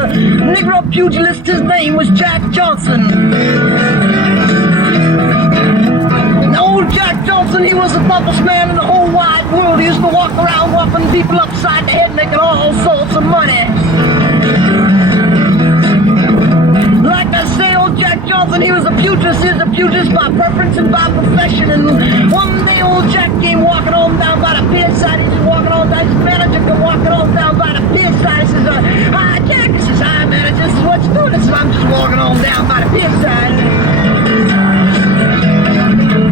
a Negro pugilist. His name was Jack Johnson. Now, old Jack Johnson, he was the toughest man in the whole wide world. He used to walk around whopping people upside the head, making all sorts of money. Like I say, old Jack Johnson, he was a pugilist. He was a pugilist by preference and by profession. And one day, old Jack came walking on down by the pier side. He was walking on down. His manager came walking on down by the pier side. He says, "Hi, Jack." He says, "Hi, manager." He says, "What you doing?" He says, "I'm just walking on down by the pier side."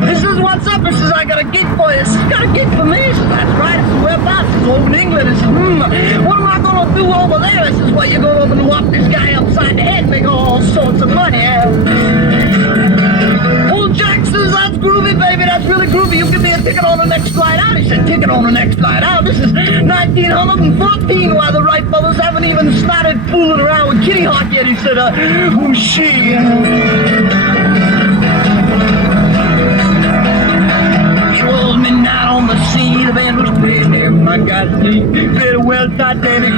He says, "What's up?" He says, "I got a gig for you." He says, "Got a gig for me?" He says, "That's right." He says, "Whereabouts?" He says, "Over in England." He says, "What am I going to do over there?" He says, "Well, you're going over and whop this guy upside the head and make all sorts of money." Old Jack says, "That's groovy, baby. That's really groovy. You give me a ticket on the next flight out." He said, "Ticket on the next flight out? This is 1914, while the Wright brothers haven't even started fooling around with Kitty Hawk yet." He said, "Who's she?" Midnight on the sea, the band was playing there. My God, very well, Titanic.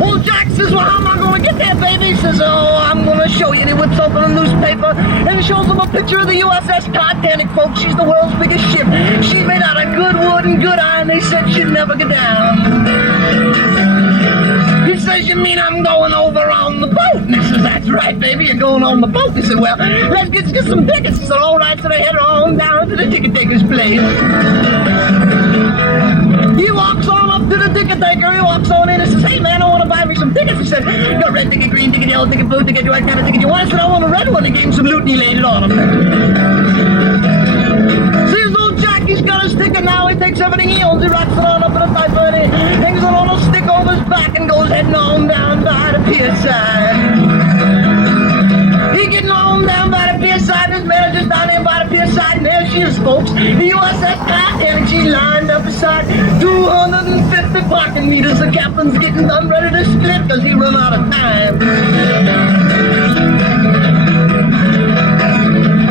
Old Jack says, "Well, how am I going to get there, baby?" He says, "Oh, I'm going to show you." And he whips open a newspaper and shows them a picture of the USS Titanic, folks. She's the world's biggest ship. She's made out of good wood and good iron. They said she'd never go down. He says, "You mean I'm going over on the boat?" And he says, "That's right, baby, you're going on the boat." He said, "Well, let's get some tickets." He said, "All right." So they head on down to the ticket taker's place. He walks on up to the ticket taker. He walks on in and says, "Hey, man, I want to buy me some tickets." He said, "You got red ticket, green ticket, yellow ticket, blue ticket, what kind of ticket you want?" I said, "I want a red one." He gave him some loot and he laid it on him. See his old Jack, he's got his ticket now. He takes everything he owns. He rocks it on up in a diaper and he hangs it on a stick over his back and goes heading on down by the pier side. He getting on down by the pier side. His manager's down there by the pier side, and there she is, folks. The USS Titanic, she's lined up beside 250 parking meters. The captain's getting done ready to split because he run out of time.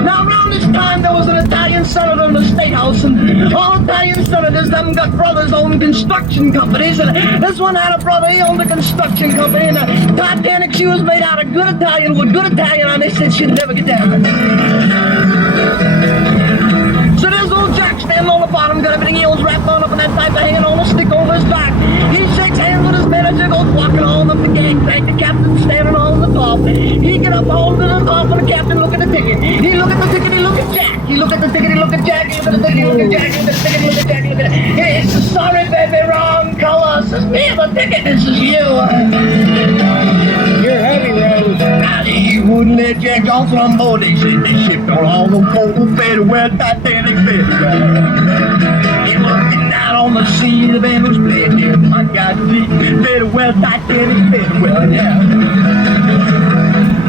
Now, around this time, there was an Italian senator in the State House, and all Italian senators, them got brothers own construction companies, and this one had a brother, he owned a construction company, and the Titanic, she was made out of good Italian wood, good Italian, and they said she'd never get down. So there's old Jack standing on the bottom, got everything he owns wrapped on up in that diaper, hanging on a stick over his back. He shakes hands with his manager, goes walking on up the gangplank. The captain's standing on the top. He get up, hold to the top, and the captain look at the ticket. He look at the ticket, he look at Jack. He look at the ticket, he look at Jack. He look at the ticket, he look at Jack. He look at the ticket, he look at Jack. He look at it. Hey, it's sorry, baby, wrong color. Says me, the ticket, this is you. You're heavy, Rose. He wouldn't let Jack Johnson on board. They said they shipped on all the coal fed where Titanic fit. He looking down on the sea, the band was playing there. My God, fit well, Titanic fit well, yeah.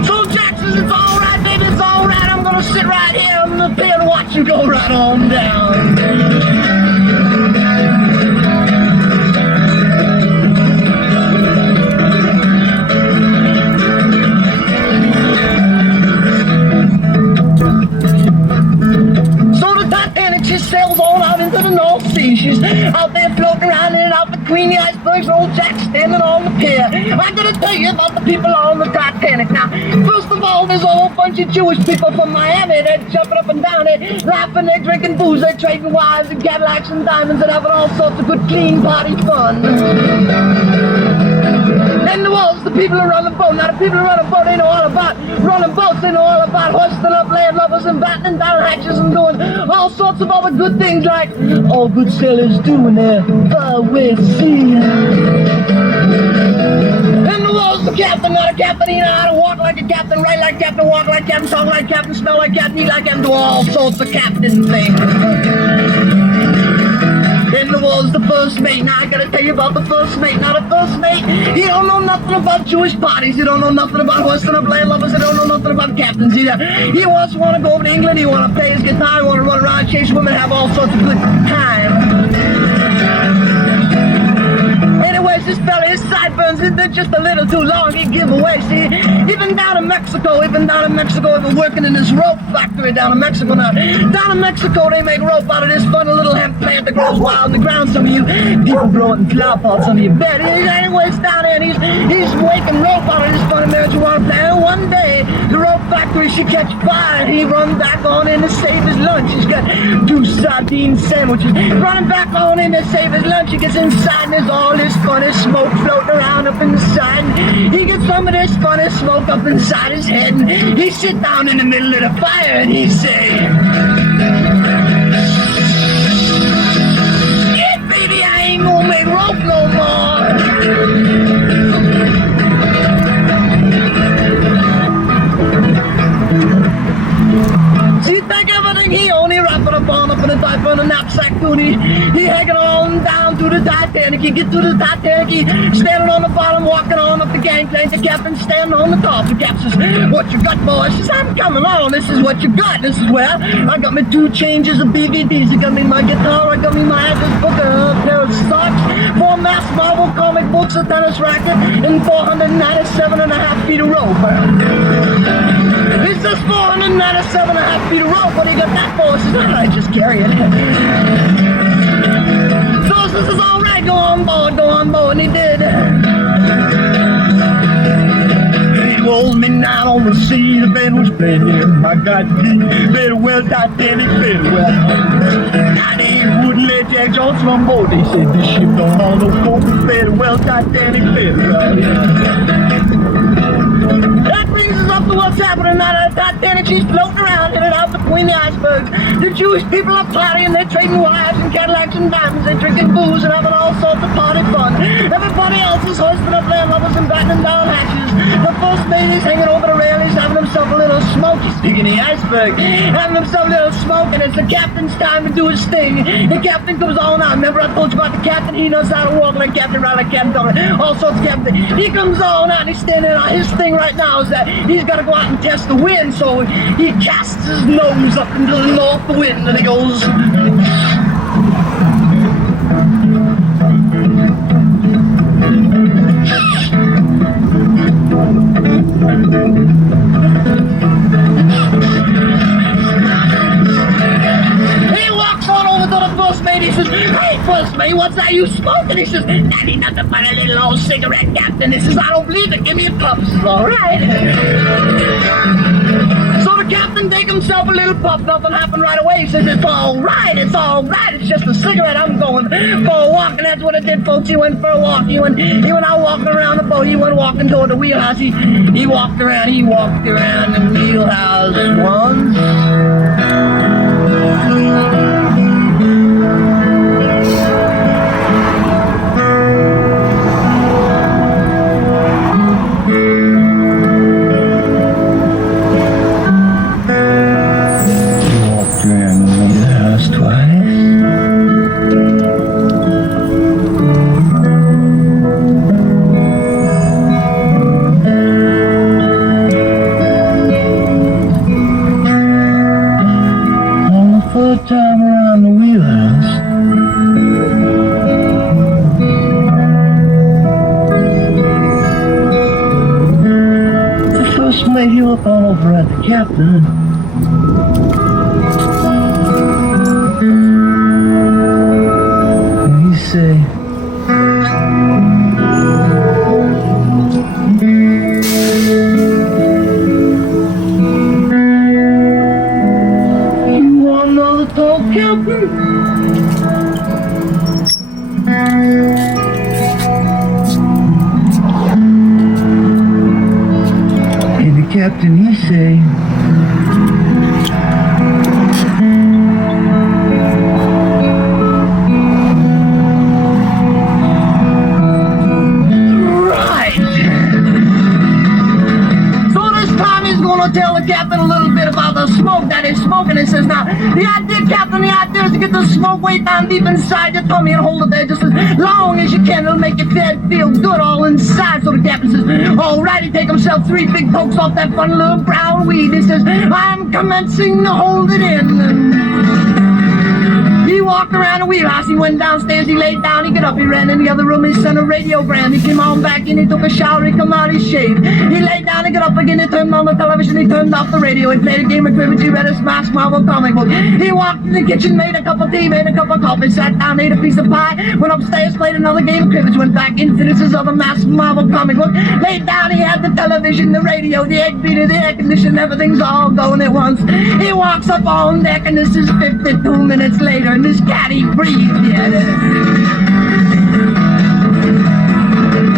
So Jack says, "It's all right, baby, it's all right. I'm gonna sit right here on the pier and watch you go right on down." She sails on out into the North Sea. She's out there floating around in and out between the icebergs. Old Jack standing on the pier. I'm going to tell you about the people on the Titanic. Now, first of all, there's a whole bunch of Jewish people from Miami. They're jumping up and down. They're laughing, they're drinking booze, they're trading wives and Cadillacs and diamonds and having all sorts of good, clean party fun. Then there was the people who run the boat. Now, the people who run the boat, they know all about running boats. They know all about hoisting up landlubbers and battening down hatches and doing all sorts of other good things like all good sailors do in their with sea. Then there was the captain. Now, the captain, he know how to walk like a captain, write like a captain, walk like a captain, talk like a captain, smell like a captain, eat like a captain, do all sorts of captain things. Then there was the first mate. Now I gotta tell you about the first mate. Now the first mate, he don't know nothing about Jewish parties. He don't know nothing about hoisting up landlubbers. He don't know nothing about captains either. He wants to go over to England. He want to play his guitar. He want to run around, chase women, have all sorts of good time. Anyways, this fella, his sideburns, it just a little too long, he'd give away. See, even down in Mexico, even working in this rope factory down in Mexico now. Down in Mexico, they make rope out of this funny little hemp plant that grows wild in the ground. Some of you people grow it in flower pots under your bed. Anyways, down there, and he's making rope out of this funny marijuana plant. And one day, the rope factory should catch fire, and he run back on in to save his lunch. He's got 2 sardine sandwiches. Running back on in to save his lunch. He gets inside, and there's all this funny smoke floating around up inside. And he gets some of this funny smoke up inside his head, and he sit down in the middle of the fire, and he say, "Yeah, baby, I ain't gonna make rope no more." See, think everything he only wrapping up on up in the diaper and a knapsack too. He hanging on down to the Titanic. He get to the Titanic, he standing on the bottom, walking on up the gangplank. The captain standing on the top. The captain says, "What you got, boy?" She says, "I'm coming on. This is what you got. This is where I got me 2 changes of BVDs. I got me my guitar. I got me my address book, a pair of socks, 4 mass Marvel comic books, a tennis racket, and 497.5 feet of rope." He says 497.5 feet of rope. What do you got that for? She says, "I just carry it." So she says, "All right, go on board," and he did. He rolled me down on the sea, the band was playing. I got very well, Titanic, very well. Now they wouldn't let Jack Johnson on board. They said this ship don't hold no coke. Very well, Titanic, very well. That brings us up to what's happening now. That Titanic, she's floating around, headed out between the icebergs. The Jewish people are partying, they're trading wives and Cadillacs and diamonds, they're drinking booze and having all sorts of party fun. Everybody else is hoisting up their lovers and battening down hatches. The first mate is hanging over the rail, he's having himself a little smoke. He's speaking the iceberg, having himself a little smoke, and it's the captain's time to do his thing. The captain comes on out. Remember I told you about the captain? He knows how to walk like captain, ride like captain, all sorts of captain. He comes on out and he's standing on his thing right now is that he's got to go out and test the wind, so he casts his nose up into the north wind and he goes, he walks on over to the first mate. He says, "Hey, first mate, what's that you smoking?" He says, "That ain't nothing but a little old cigarette, captain." He says, "I don't believe it. Give me a puff." He says, "All right." So the captain take himself a little puff. Nothing happened right away. He says, "It's all right. It's all right. It's just a cigarette. I'm going for a walk." And that's what it did, folks. He went for a walk. He went out walking around the boat. He went walking toward the wheelhouse. He walked around the wheelhouse once. Time around the wheelhouse. The first mate, he looked all over at the captain. And he said, "Captain." And the captain, he say, tell the captain a little bit about the smoke that he's smoking. He says, "Now, the idea, Captain, the idea is to get the smoke way down deep inside your tummy and hold it there just as long as you can. It'll make you feel good all inside." So the captain says, "All right." He take himself 3 big pokes off that funny little brown weed. He says, "I'm commencing to hold it in." He walked around behind the wheelhouse. He went downstairs, he laid down, he got up, he ran in the other room, he sent a radiogram. He came on back in, he took a shower, he come out, he shaved. He laid down, he got up again, he turned on the television, he turned off the radio, he played a game of cribbage, he read a Smash Marvel comic book. He walked in the kitchen, made a cup of tea, made a cup of coffee, sat down, ate a piece of pie, went upstairs, played another game of cribbage, went back in, finished his other Mass Marvel comic book, laid down, he had the television, the radio, the egg beater, the air conditioner, everything's all going at once. He walks up on deck and this is 52 minutes later and this cat he breathed yet.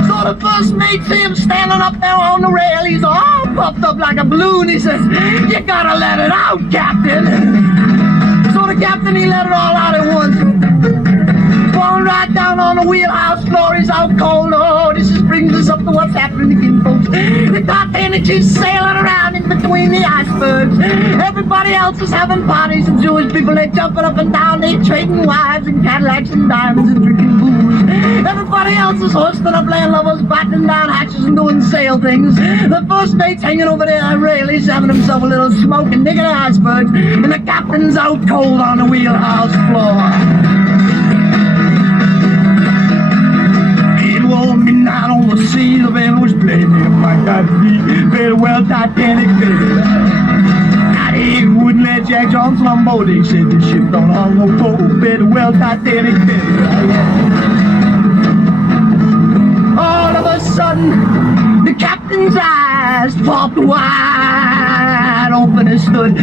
So the first mate see him standing up there on the rail, he's all puffed up like a balloon. He says, "You gotta let it out, Captain." So the captain, he let it all out at once. Falling right down on the wheelhouse floor, he's out cold. Oh, this just brings us up to what's happening again, folks. The Titanic is sailing around in between the icebergs. Everybody else is having parties, and Jewish people, they jumping up and down, they trading wives and Cadillacs and diamonds and drinking booze. Everybody else is hoisting up landlubbers, battening down hatches and doing sail things. The first mate's hanging over there rail, he's having himself a little smoke and digging the icebergs, and the captain's out cold on the wheelhouse floor. Midnight on the sea, the band was playing. My God, very well Titanic, baby. Now he wouldn't let Jack Johnson on board. He said the ship don't haul no coal. Very well Titanic, baby. All of a sudden, the captain's eyes popped wide open and stood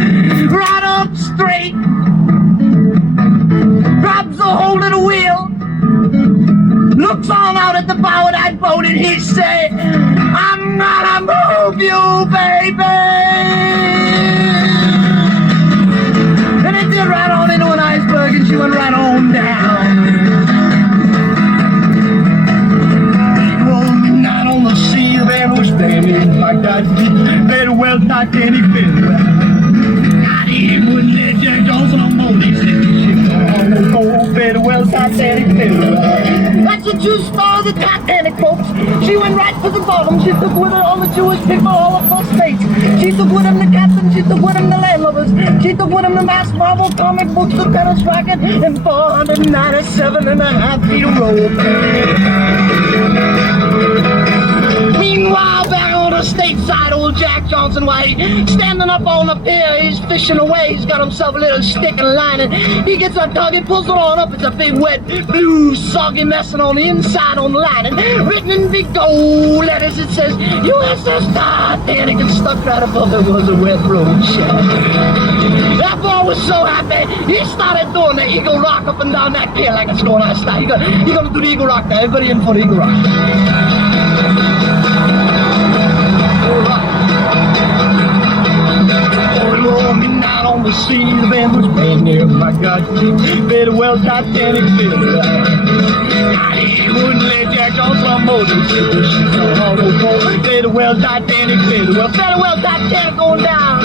right up straight. Grabs a hold of the wheel. Looks on out at the bow of that boat and he say, "I'm gonna move you, baby." And it did right on into an iceberg and she went right on down. Midnight on the sea, the band was playing like that. Very well Titanic, very well. God, he wouldn't let Jack Johnson on board. He said, "The ship don't go very well Titanic, very well." That's a true story of the Titanic, folks. She went right to the bottom. She took with her all the Jewish people, all of those states. She took with him the captain. She took with him the landlubbers. She took with him the Mass Marvel comic books, the tennis racket, and 497.5 feet of rope. Meanwhile, back on the stateside, old Jack Johnson, White, standing up on the pier, he's fishing away. He's got himself a little stick and line, and he gets a tug, he pulls it on up. It's a big, wet, blue, soggy mess, and on the inside on the line, and written in big gold letters, it says, USS Titanic, and stuck right above it was a wet road shell. That boy was so happy, he started doing the eagle rock up and down that pier like it's going out of style. You're gonna do the eagle rock now. Everybody in for the eagle rock. Midnight on the sea, the band was playing there. My God, very well Titanic, very well. He wouldn't let Jack Johnson on board. He said the ship don't haul no coal. Very well Titanic, very well Titanic going down.